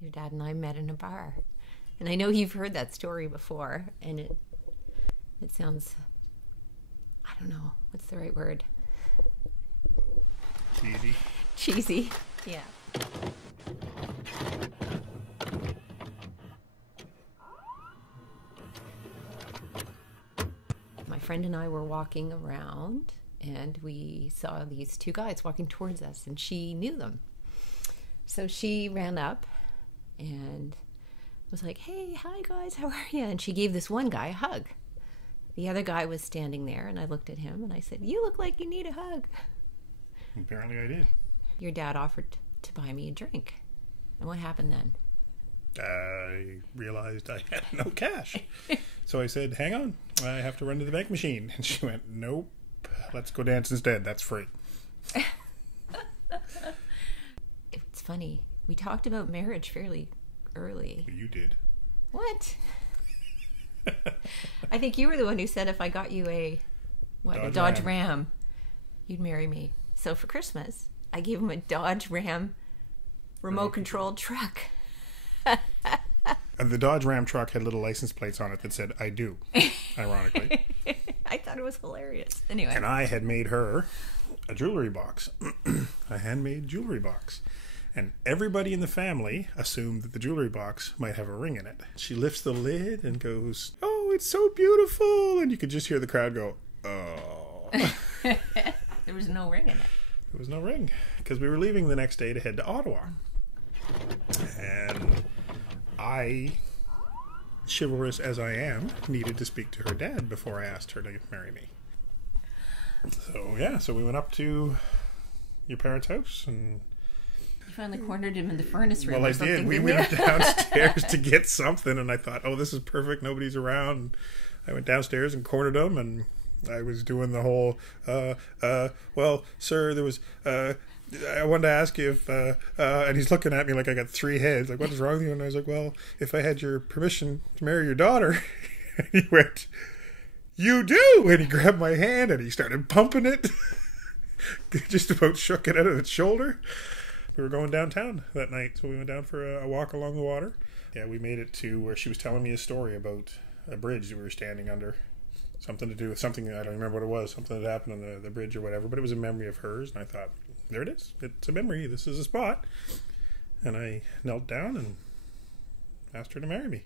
Your dad and I met in a bar. And I know you've heard that story before, and it sounds, I don't know, what's the right word? Cheesy. Cheesy. Yeah. My friend and I were walking around, and we saw these two guys walking towards us, and she knew them. So she ran up and was like, "Hey, hi guys, how are you?" And she gave this one guy a hug. The other guy was standing there, and I looked at him and I said, "You look like you need a hug." Apparently I did. Your dad offered to buy me a drink. And what happened then? I realized I had no cash. So I said, "Hang on, I have to run to the bank machine." And she went, "Nope, let's go dance instead. That's free." It's funny. We talked about marriage fairly early. You did. What? I think you were the one who said if I got you a Dodge Ram, you'd marry me. So for Christmas, I gave him a Dodge Ram remote-controlled truck. And the Dodge Ram truck had little license plates on it that said, "I do," ironically. I thought it was hilarious. Anyway. And I had made her a jewelry box. A handmade jewelry box. And everybody in the family assumed that the jewelry box might have a ring in it. She lifts the lid and goes, "Oh, it's so beautiful." And you could just hear the crowd go, "Oh." There was no ring in it. There was no ring. Because we were leaving the next day to head to Ottawa. And I, chivalrous as I am, needed to speak to her dad before I asked her to marry me. So, yeah, so we went up to your parents' house and... You finally cornered him in the furnace room. Well, I did. We went downstairs to get something, and I thought, "Oh, this is perfect. Nobody's around." And I went downstairs and cornered him, and I was doing the whole, "Well, sir, there was, I wanted to ask you if," and he's looking at me like I got three heads. Like, "What is wrong with you?" And I was like, "Well, if I had your permission to marry your daughter." And he went, "You do?" And he grabbed my hand, and he started pumping it. Just about shook it out of its shoulder. We were going downtown that night, so we went down for a walk along the water. Yeah, we made it to where she was telling me a story about a bridge that we were standing under. Something to do with something, I don't remember what it was, something that happened on the bridge or whatever, but it was a memory of hers, and I thought, there it is. It's a memory. This is a spot. And I knelt down and asked her to marry me.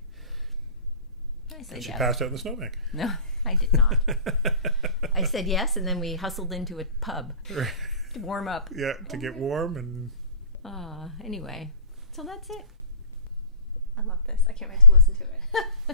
I said And she yes. passed out in the snowbank. No, I did not. I said yes, and then we hustled into a pub to warm up. Yeah, to get warm and... Anyway, so that's it. I love this. I can't wait to listen to it.